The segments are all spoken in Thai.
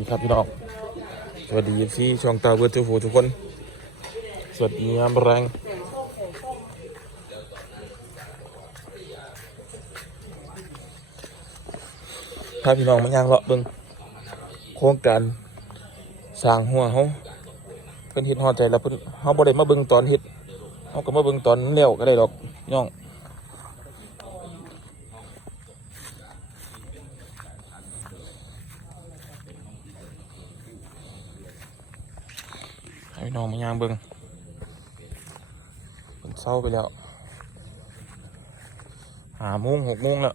ดีครับพี่น้อง สวัสดีที่ช่องตาเบิร์ทุกผู้ทุกคน สวัสดียามแรงพาพี่น้องมาย่างเลาะเบิ่งโครงการสร้างหัวเฮาเพิ่นเฮ็ดฮอดใจแล้วเพิ่นเฮาบ่ได้มาเบิ่งตอนเฮ็ดเฮาก็มาเบิ่งตอนแล้วก็ได้ดอกพี่อง ให้น้องมายางเบิงเป็นเศร้าไปแล้วหาโมงหกโมงแล้ว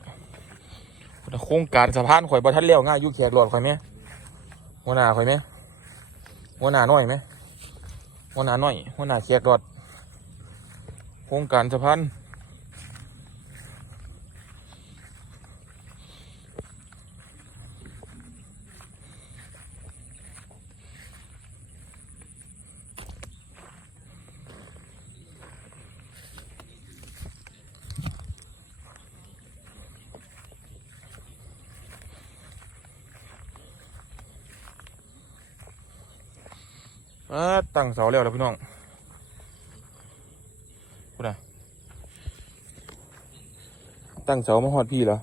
โครงการสะพานข่อยบ่ทันเลี้ยวง่ายยุคแขกหลอดข่อยไหมหัวหน้าข่อยไหมหัวหน้าน้อยไหมหัวหน้าน้อยหัวหน้าแขกหลอดโครงการสะพาน ตั้งเสาแล้วแล้วพี่น้องพูดนะตั้งเสามาหอดพี่แล้ว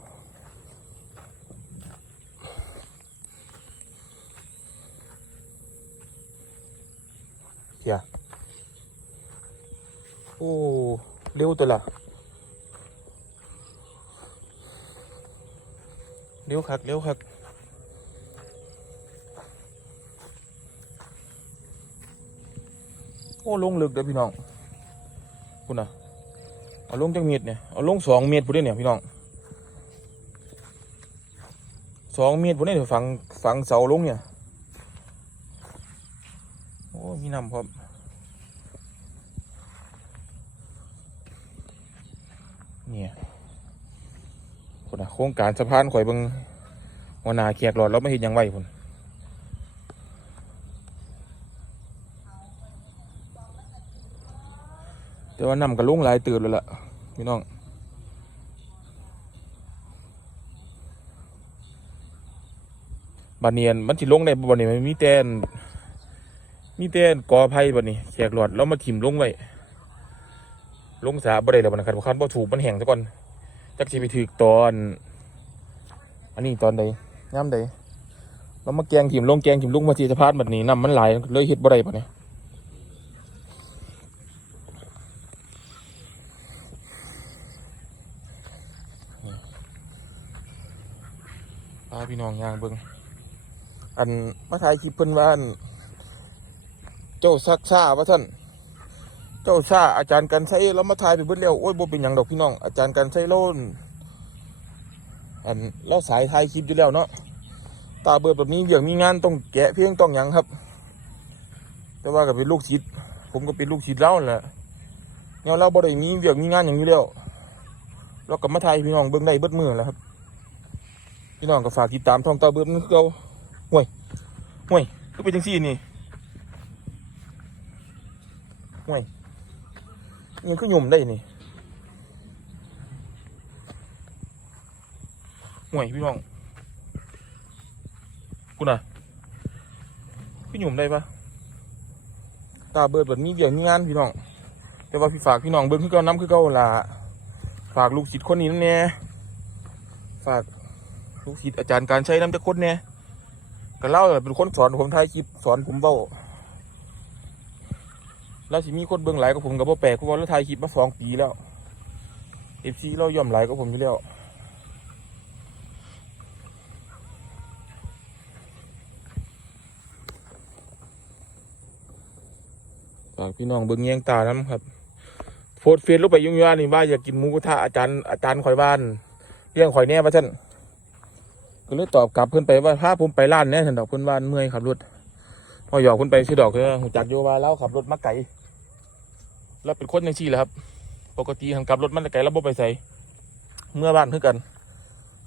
เฮียโอ้ เร็วตัวละเร็วคักเร็วคัก โอ้ลงลึกเด้อพี่น้องคุณนะเอาลงจังเมตรเนี่ยเอาลงสองเมตรพุ่นเด้เนี่ยพี่น้องสองเมตรพุ่นเด้อเนี่ยฝังฝังเสาลงเนี่ยโอ้มีน้ำพร้อมเนี่ยคุณนะโครงการสะพานข่อยบิ่งวนาแขกหลอดแล้วไม่เห็นยังไหวพุ่น แต่ ว่านำกับลุงลายตื่นแล้วล่ะพี่น้องบานเนียนมันสิลงได้บานเนี้มันมีแตนมีแตนกอไผ่บานนี้แขกหลอดแล้วมาถิ่มลงไว้ลงสาบ่ได้แล้วบัดนะครับคันบ่ถูกมันแห้งซะก่อนจักสิไปถึกตอน อันนี้ตอนใดยามใดแล้วมาแกงถิ่มลงแกงถิ่มลงมาทีสะพานบัดนี้น้ำมันไหลเลยเฮ็ดบ่ได้บัดนี้พา พี่น้องย่างเบิงอันมาถ่ายคลิปเพิ่นว่านเจ้าซักซ่าว่าท่านเจ้าซ่าอาจารย์กันใช้แล้วมาถ่ายไปเบิดแล้วโอ้ยบ่เป็นหยังดอกพี่น้องอาจารย์กันใช้โล่นอันเราสายถ่ายคลิปอยู่แล้วเนาะตาเบิดแบบนี้เรื่องมีงานต้องแกะเพียงต้องหยังครับ แต่ว่าก็เป็นลูกศิษย์ผมก็เป็นลูกศิษย์เล่าแหละเนี่ยเราบ่ได้มีเรื่องมีงานอย่างนี้แล้วเราก็มาถ่ายพี่น้องเบิ่งได้เบิดมือแล้วครับ พี่น้องก็ฝากติดตามท่องตาเบิ้มนึกเอาห่วยห่วยก็เป็นจังซี่นี่ห่วยยังก็หยุ่มได้นี่ห่วยพี่น้องคุณน่ะก็หยุ่มได้ปะตาเบิดแบบนี้เดี๋ยวนี้งานพี่น้อง แต่ว่าพี่ฝากพี่น้องเบิ้งคือเก่าน้ำคือเก่าละฝากลูกศิษย์คนนี้นั่นแน่ฝาก ลูกศิษย์อาจารย์การใช้น้ำจะคนเนี่ยก็เล่าเป็นคนสอนผมถ่ายคลิปสอนผมเบ้าแล้วสิมีคนเบิ่งหลายก็ผมกับพ่อแปลกเพราะว่าเราถ่ายคลิปมาสองปีแล้วเอฟซีเราย่อมหลายก็ผมอยู่แล้วฝากพี่น้องเบิ่งแยงตาน้ำครับโพสต์เฟซลงไปยุ่งยากนี่ว่าอยากกินหมูกระทะอาจารย์อาจารย์ข่อยบ้านเลี้ยงข่อยแน่ว่าท่าน ก็เลยตอบกลับเพื่อนไปว่าพาผมไปร้านแหน่ฉันดอกเพื่อนว่าเมื่อยขับรถพอหยอกเพื่อนไปซื้อดอกเพื่อหูจักโยว่าแล้วขับรถมาไกลแล้วเป็นคนยังชี้แหละครับ ปกติหันขับรถมันไกลแล้วบ่ไปใส่เมื่อบ้านคือกัน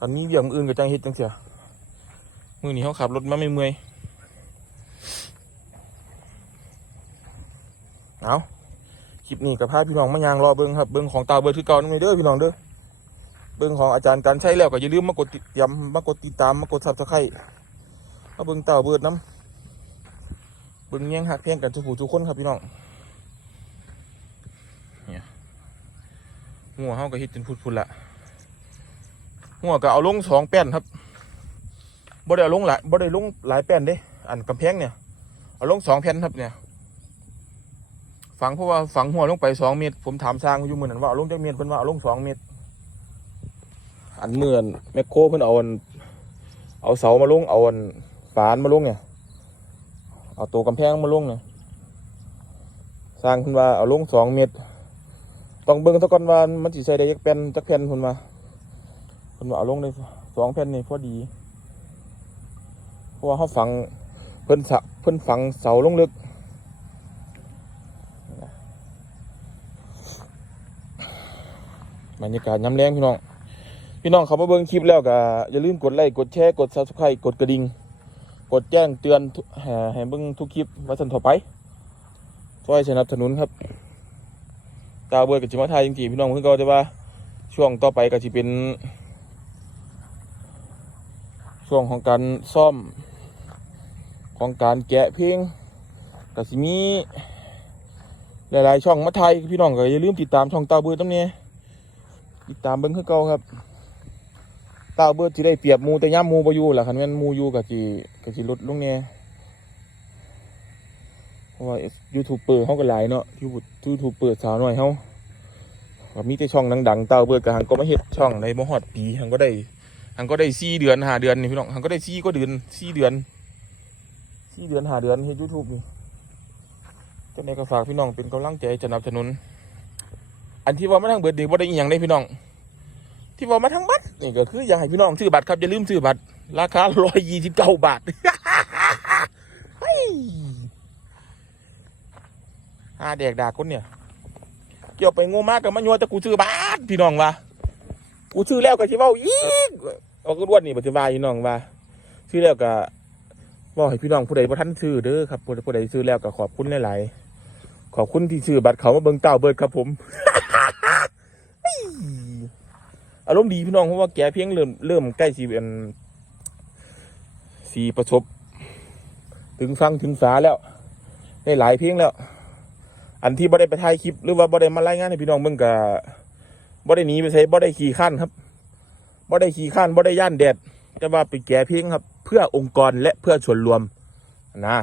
อันนี้อย่างอื่นก็จังเฮ็ดจังเสียมือนี้เขาขับรถมาไม่เมื่อยเอาคลิปนี้กับพาพี่น้องมายางรอเบิ้งครับเบิ้งของตาเบิร์ดคือเก่านั่นเด้อพี่น้องเด้อ เบิ่งของอาจารย์การใช้แล้วก็อย่าลืมมากดติดยำมากดติดตามมากดซับสไครต์เอาเบิ่งเต่าเบิดน้ำเบิ่งแย่งหักเพียงกันทุกผู้ทุกคนครับพี่น้องเนี่ยหัวเฮาก็ฮ็ดจนพุดๆละหัวก็เอาลงสองแป้นครับบ่ได้เอาลงหลายบ่ได้ลงหลายแป้นเด้อันกำแพงเนี่ยเอาลงสองแผ่นครับเนี่ยฝังเพราะว่าฝังหัวลงไปสองเมตร ผมถามสร้างอยู่มือนั้นว่าเอาลงจากเมตรเพิ่นว่าเอาลงสองเมตร อันเมื่อนแมคโครเพิ่นเอาอันเอาเสามาลงเอาอันฝานมาลงเนี่ย เอาตัวกำแพงมาลงเนี่ยสร้างเพิ่นว่าเอาลงสองเมตร ต้องเบิ่งซะก่อนว่ามันสิใส่ได้จักแผ่นจักแผ่นเพิ่นว่าเพิ่นว่าเอาลงได้สองแผ่นนี่พอดีเพราะว่าเขาฝังเพิ่นสะเพิ่นฝังเสาลงลึกบรรยากาศย้ำแรงพี่น้อง พี่น้องเขามาเบิ่งคลิปแล้วก็อย่าลืมกดไลค์กดแชร์กด subscribe กดกระดิ่งกดแจ้งเตือนทุกให้เบิ่งทุกคลิปว่าสันต่อไปช่วยสนับสนุนครับตาเบื่อกับจิมาไทยจริงๆพี่น้องเพิ่งก็จะว่าช่วงต่อไปก็จะเป็น ช่วงของการซ่อม ของการแกะเพลงก็สิมีหลายๆช่องมาไทยพี่น้องก็อย่าลืมติดตามช่องตาเบื่อตั้งนี้ติดตามเบิ่งคือเก่าครับ ตาเบิดที่ได้เปรียบมูแต่ย่ำมูบ่อยู่ล่ะคันแม่นมูอยู่ก็สิก็สิลดลงแหน่ยเพราะว่ายูทูบเปิดเฮาก็หลายเนาะยูทูบเปิดสาวหน้อยเฮาก็มีแต่ช่องดังๆเตาเบิดก็หังก็มาเฮ็ดช่องในบ่ฮอดปีหังก็ได้หังก็ได้4เดือน5เดือนนี่พี่น้องหังก็ได้4ก็เดือน4เดือน4เดือน5เดือนเฮ็ด YouTube นี่จังได๋ก็ฝากพี่น้องเป็นกำลังใจสนับสนุน อันที่ว่าไมาทางเบิดนี่บ่ได้อีหยังได้พี่น้อง ที่บอกมาทั้งบัตรนี่ก็คืออยากให้พี่น้องซื้อบัตรครับอย่าลืมซื้อบัตรราคาร้อยยี่สิบเก้าบาทฮาแดกดาคนเนี่ย เกี่ยวไปโง่มากกับมันยัวแต่กูซื้อบัตรพี่น้องวะกูซื้อแล้วก็ชิเว้าอีกเอาก็รวดนี่ปัจจุบันพี่น้องว่าซื้อแล้วก็บอกให้พี่น้องผู้ใดบ่ทันซื้อเด้อครับผู้ใดซื้อแล้วก็ขอบคุณหลายๆขอบคุณที่ซื้อบัตรเขามาเบิ่งเต้าเบิดครับผม อารมณ์ดีพี่น้องเพราะว่าแกเพียงเริ่มเริ่มใกล้สีเป็นสีประสบ ถึงฟังถึงฝาแล้วได้หลายเพลงแล้ว อันที่บ่ได้ไปถ่ายคลิป หรือว่าบ่ได้มารายงานให้พี่น้องเบิ่งก็บ่ได้หนีไปใช้บ่ได้ขี่ขั้นครับบ่ได้ขี่ขั้นบ่ได้ย่านแดดแต่ว่าไปแก่เพลงครับ เพื่อองค์กรและเพื่อส่วนรวมนะ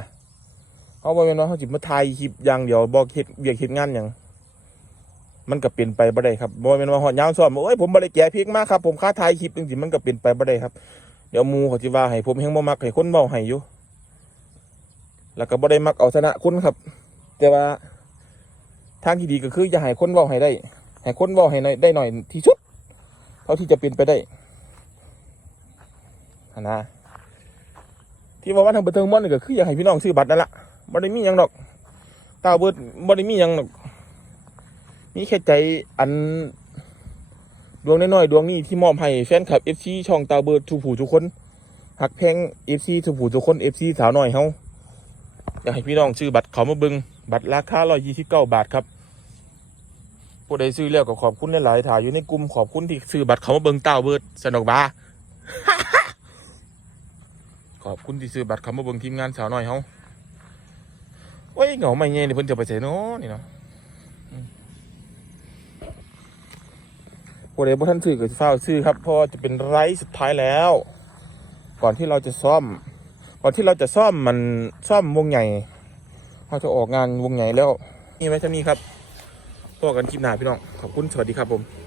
เอาบ่แม่นว่าเฮาสิบมาถ่ายคลิปอย่างเดียวบ่เฮ็ดเวียกเฮ็ดงานหยัง มันก็เป็นไปบ่ได้ครับบ่แม่นว่าหอดยาวซ้อมโอ้ยผมบ่ได้แก่เพลงมากครับผมค้าถ่ายคลิปจังซี่มันก็เป็นไปบ่ได้ครับ เดี๋ยวมูเขาสิว่าให้ผมแฮงบ่มักให้คนเว้าให้อยู่แล้วก็บ่ได้มักเอาชนะคุณครับ แต่ว่าทางที่ดีก็คืออย่าให้คนเว้าให้ได้ให้คนเว้าให้ได้หน่อยที่สุดเท่าที่จะเป็นไปได้นะที่ว่าว่าทางบันเทิงม่วนก็คืออยากให้พี่น้องซื้อบัตรนั่นละบ่ได้มีหยังดอกตาเบิดบ่ได้มีหยังดอก นี่แค่ใจอันดวงน้อยๆดวงนี้ที่มอบให้แฟนคลับเอฟซีช่องตาเบิร์ดทุกผู้ทุกคนหักแพงเอฟซีทุกผู้ทุกคนเอฟซีสาวน้อยเฮาอยากให้พี่น้องซื้อบัตรเขามาบิงบัตรราคาร้อยยี่สิบเก้าบาทครับผู้ใดซื้อแล้วก็ขอบคุณหลายๆถ่ายอยู่ในกลุ่มขอบคุณที่ซื้อบัตรเขามาเบิงเต้าเบิร์ดสนุกบ้าขอบคุณที่ซื้อบัตรเขามาเบิงทีมงานสาวน้อยเฮาโอ้ยเหงาไม่เงี้ยนี่เพิ่นจะไปใส่เนาะนี่เนาะ ผู้ใดบ่ท่านซื้อก็จะเฝ้าซื้อครับ เพราะว่าจะเป็นไร้สุดท้ายแล้ว ก่อนที่เราจะซ่อม ก่อนที่เราจะซ่อมมันซ่อมวงใหญ่เราจะออกงานวงใหญ่แล้วนี่ไว้เท่านี้ครับพอกันคลิปหน้าพี่น้อง ขอบคุณ สวัสดีครับผม